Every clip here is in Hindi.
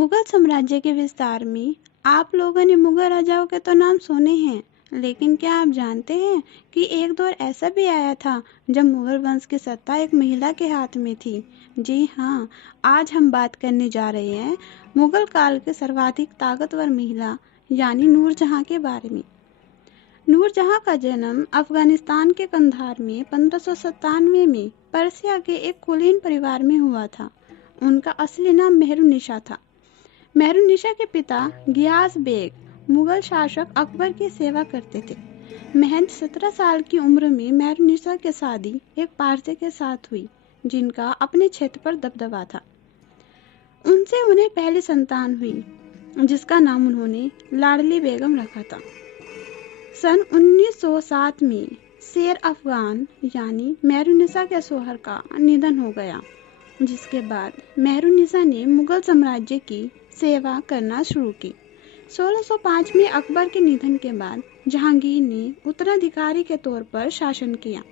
मुगल साम्राज्य के विस्तार में आप लोगों ने मुगल राजाओं के तो नाम सुने हैं, लेकिन क्या आप जानते हैं कि एक दौर ऐसा भी आया था जब मुगल वंश की सत्ता एक महिला के हाथ में थी। जी हाँ, आज हम बात करने जा रहे हैं मुगल काल के सर्वाधिक ताकतवर महिला यानी नूरजहां के बारे में। नूरजहां का जन्म अफगानिस्तान के कंधार में 1597 में पर्सिया के एक कुलीन परिवार में हुआ था। उनका असली नाम मेहरुन्निसा था। मेहरुन्निसा के पिता गियास बेग मुगल शासक अकबर की सेवा करते थे। महज 17 साल की उम्र में मेहरुन्निसा की शादी एक पारसी के साथ हुई जिनका अपने क्षेत्र पर दबदबा था। उनसे उन्हें पहली संतान हुई जिसका नाम उन्होंने लाडली बेगम रखा था। सन 1907 में शेर अफगान यानी मेहरुन्निसा के शौहर का निधन हो गया, जिसके बाद मेहरुन्निसा ने मुगल साम्राज्य की सेवा करना शुरू की। 1605 में अकबर के निधन के बाद जहांगीर ने उत्तराधिकारी के तौर पर शासन किया।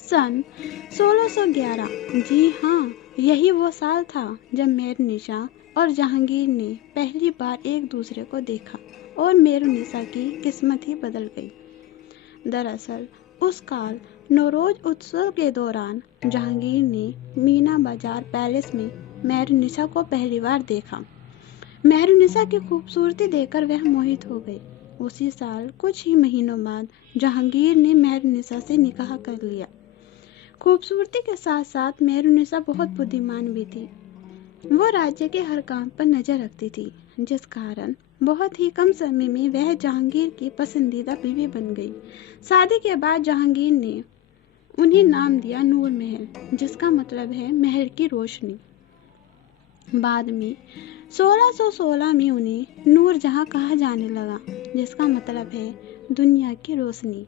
सन 1611, जी हाँ, यही वो साल था जब मेहरुन्निसा और जहांगीर ने पहली बार एक दूसरे को देखा और मेहरुन्निसा की किस्मत ही बदल गई। दरअसल उस काल नौरोज उत्सव के दौरान जहांगीर ने मीना बाजार पैलेस में मेहरुन्निसा को पहली बार देखा। मेहरुन्निसा की खूबसूरती देखकर वह मोहित हो गई। उसी साल कुछ ही महीनों बाद जहांगीर ने मेहरुन्निसा से निकाह कर लिया। खूबसूरती के साथ साथ मेहरुन्निसा बहुत बुद्धिमान भी थी। वो राज्य के हर काम पर नजर रखती थी, जिस कारण बहुत ही कम समय में वह जहांगीर की पसंदीदा बीवी बन गई। शादी के बाद जहांगीर ने उन्हें नाम दिया नूर महल, जिसका मतलब है महल की रोशनी। बाद में 1616 में उन्हें नूरजहां कहा जाने लगा, जिसका मतलब है दुनिया की रोशनी।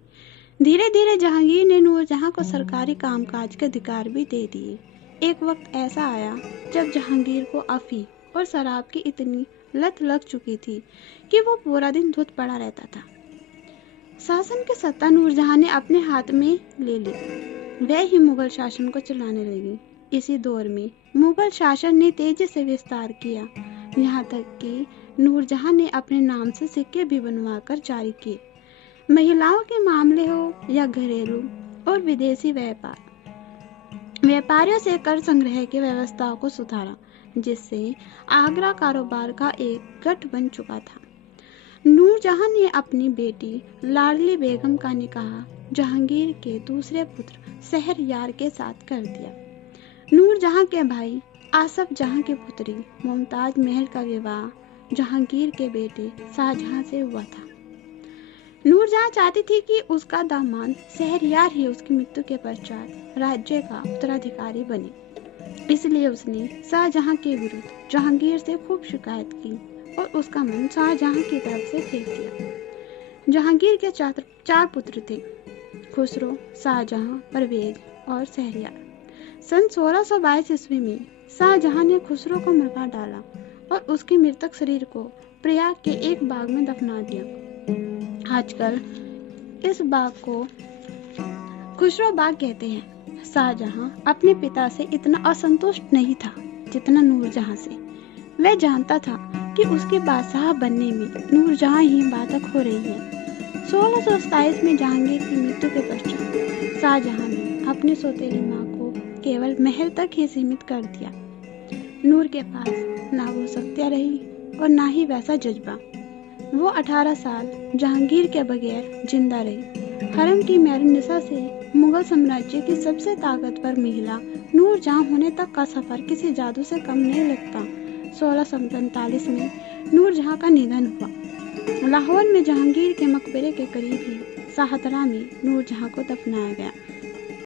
धीरे धीरे जहांगीर ने नूरजहां को सरकारी कामकाज के अधिकार भी दे दिए। एक वक्त ऐसा आया जब जहांगीर को अफीम और शराब की इतनी लत लग चुकी थी कि वो पूरा दिन धुत पड़ा रहता था। शासन की सत्ता नूरजहां ने अपने हाथ में ले ली। वह ही मुगल शासन को चलाने लगी। इसी दौर में मुगल शासन ने तेजी से विस्तार किया, यहाँ तक कि नूरजहां ने अपने नाम से सिक्के भी बनवाकर जारी किए। महिलाओं के मामले हो या घरेलू और विदेशी व्यापारियों से कर संग्रह की व्यवस्थाओं को सुधारा, जिससे आगरा कारोबार का एक गढ़ बन चुका था। नूरजहां ने अपनी बेटी लाडली बेगम का निकाह जहांगीर के दूसरे पुत्र शहरयार के साथ कर दिया। नूरजहां के भाई आसफ जहां की पुत्री मुमताज महल का विवाह जहांगीर के बेटे शाहजहां से हुआ था। नूरजहां चाहती थी कि उसका दामाद शहरयार ही उसकी मृत्यु के पश्चात राज्य का उत्तराधिकारी बने। इसलिए उसने शाहजहां के विरुद्ध जहांगीर से खूब शिकायत की और उसका मन शाहजहां की तरफ से फेंक दिया। जहांगीर के चार पुत्र थे, खुसरो, शाहजहां, परवेज और शहरयार। सन 1622 ईस्वी में शाहजहां ने खुसरो को मरवा डाला और उसके मृतक शरीर को प्रयाग के एक बाग में दफना दिया। आजकल इस बाग को खुसरो बाग कहते हैं। शाहजहां अपने पिता से इतना असंतुष्ट नहीं था जितना नूरजहां से। वह जानता था कि उसके बादशाह बनने में नूरजहां ही बाधक हो रही है। 1627 में जहांगीर की मृत्यु के पश्चात शाहजहां ने अपनी सौतेली मां को केवल महल तक ही सीमित कर दिया। नूर के पास ना वो शक्तियां रही और ना ही वैसा जज्बा। वो 18 साल जहांगीर के बगैर जिंदा रही। हरम की मेहरुन्निसा से मुगल साम्राज्य की सबसे ताकतवर महिला नूरजहां होने तक का सफर किसी जादू से कम नहीं लगता। 1645 में नूरजहां का निधन हुआ। लाहौर में जहांगीर के मकबरे के करीब ही शाहतरा में नूरजहां को दफनाया गया।